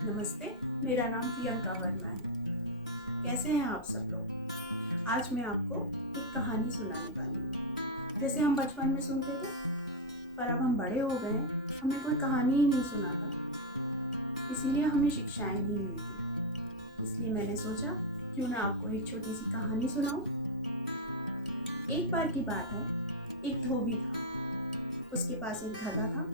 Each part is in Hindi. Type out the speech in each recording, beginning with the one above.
नमस्ते, मेरा नाम प्रियंका वर्मा है। कैसे हैं आप सब लोग? आज मैं आपको एक कहानी सुनाने वाली हूँ। जैसे हम बचपन में सुनते थे, पर अब हम बड़े हो गए हैं, हमें कोई कहानी ही नहीं सुनाता, इसीलिए हमें शिक्षाएं नहीं मिलती। इसलिए मैंने सोचा क्यों ना आपको एक छोटी सी कहानी सुनाऊं। एक बार की बात है, एक धोबी था। उसके पास एक गधा था,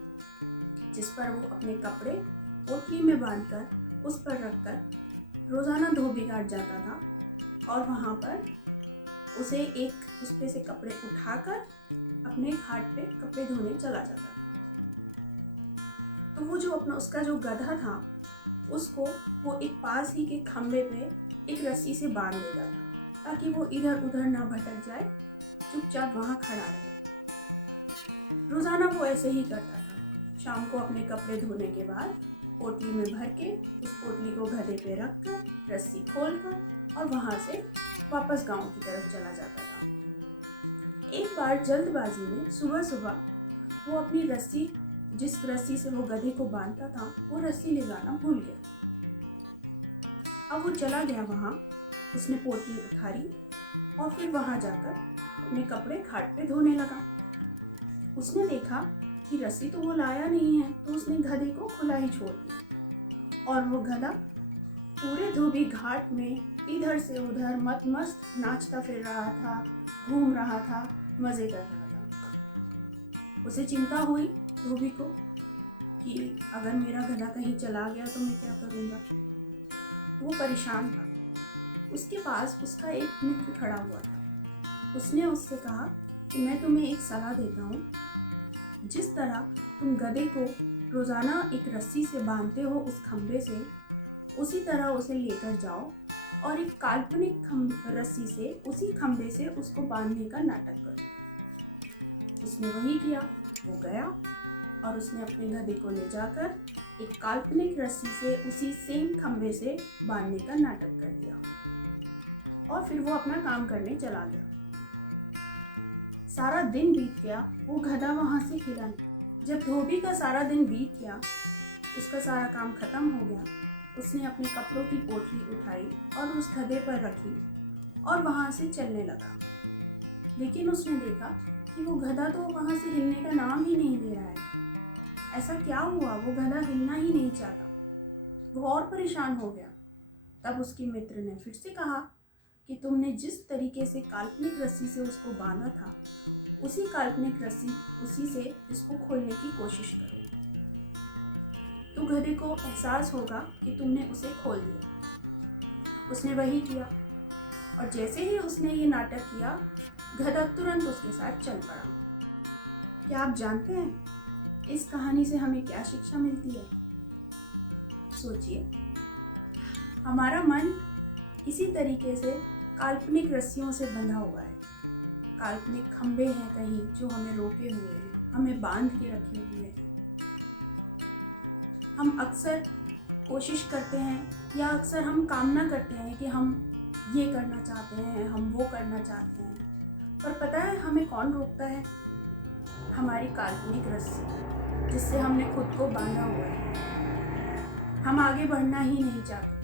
जिस पर वो अपने कपड़े पोटली में बांधकर उस पर रखकर रोजाना धोबी घाट जाता था और वहाँ पर उसे उस पे से कपड़े उठाकर अपने घाट पे कपड़े धोने चला जाता था। तो वो उसका जो गधा था, उसको वो एक पास ही के खम्भे पे एक रस्सी से बांध देता था, ताकि वो इधर उधर ना भटक जाए, चुपचाप वहाँ खड़ा रहे। रोजाना वो ऐसे ही करता था। शाम को अपने कपड़े धोने के बाद पोटली में भर के उस पोटली को गधे पे रखकर रस्सी खोलकर और वहां से वापस गांव की तरफ चला जाता था। एक बार जल्दबाजी में सुबह सुबह वो अपनी रस्सी, जिस रस्सी से वो गधे को बांधता था, वो रस्सी ले जाना भूल गया। अब वो चला गया वहां, उसने पोटली उठारी और फिर वहां जाकर अपने कपड़े घाट पे धोने लगा। उसने देखा कि रस्सी तो वो लाया नहीं है, तो उसने गधे को खुला ही छोड़ दिया और वो गधा पूरे धोबी घाट में इधर से उधर मस्त नाचता फिर रहा था, घूम रहा था, मजे कर रहा था। उसे चिंता हुई धोबी को कि अगर मेरा गधा कहीं चला गया तो मैं क्या करूँगा। वो परेशान था। उसके पास उसका एक मित्र खड़ा हुआ था। उसने उससे कहा कि मैं तुम्हें एक सलाह देता हूँ, जिस तरह तुम गधे को रोजाना एक रस्सी से बांधते हो उस खंबे से, उसी तरह उसे लेकर जाओ और एक काल्पनिक रस्सी से उसी खंबे से उसको बांधने का नाटक करो। उसने वही किया। वो गया और उसने अपने गधे को ले जाकर एक काल्पनिक रस्सी से उसी सेम खंबे से बांधने का नाटक कर दिया और फिर वो अपना काम करने चला गया। सारा दिन बीत गया, वो गधा वहां से हिला नहीं। जब धोबी का सारा दिन बीत गया, उसका सारा काम खत्म हो गया, उसने अपने कपड़ों की पोटली उठाई और उस गधे पर रखी और वहां से चलने लगा। लेकिन उसने देखा कि वो गधा तो वहां से हिलने का नाम ही नहीं ले रहा है। ऐसा क्या हुआ? वो गधा हिलना ही नहीं चाहता। वो और परेशान हो गया। तब उसके मित्र ने फिर से कहा कि तुमने जिस तरीके से काल्पनिक रस्सी से उसको बांधा था, उसी काल्पनिक रस्सी उसी से इसको खोलने की कोशिश करो, तो गधे को एहसास होगा कि तुमने उसे खोल दिया। उसने वही किया और जैसे ही उसने ये नाटक किया, गधा तुरंत उसके साथ चल पड़ा। क्या आप जानते हैं इस कहानी से हमें क्या शिक्षा मिलती है? सोचिए, हमारा मन इसी तरीके से काल्पनिक रस्सियों से बंधा हुआ है। काल्पनिक खंबे हैं कहीं जो हमें रोके हुए हैं, हमें बांध के रखे हुए हैं। हम अक्सर कोशिश करते हैं या अक्सर हम कामना करते हैं कि हम ये करना चाहते हैं, हम वो करना चाहते हैं, पर पता है हमें कौन रोकता है? हमारी काल्पनिक रस्सी, जिससे हमने खुद को बांधा हुआ है। हम आगे बढ़ना ही नहीं चाहते।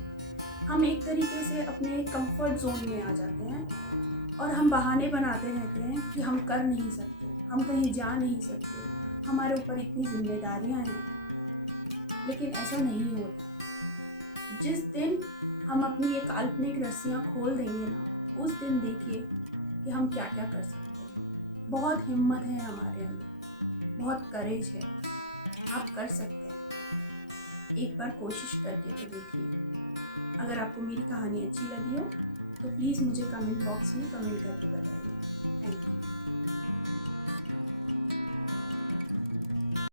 हम एक तरीके से अपने कंफर्ट जोन में आ जाते हैं और हम बहाने बनाते रहते हैं कि हम कर नहीं सकते, हम कहीं जा नहीं सकते, हमारे ऊपर इतनी जिम्मेदारियां हैं। लेकिन ऐसा नहीं होता। जिस दिन हम अपनी ये काल्पनिक रस्सियां खोल देंगे ना, उस दिन देखिए कि हम क्या क्या कर सकते हैं। बहुत हिम्मत है हमारे अंदर, बहुत करेज है। आप कर सकते हैं। एक बार कोशिश करके तो देखिए। अगर आपको मेरी कहानी अच्छी लगी हो तो प्लीज़ मुझे कमेंट बॉक्स में कमेंट करके बताइए। Thank you.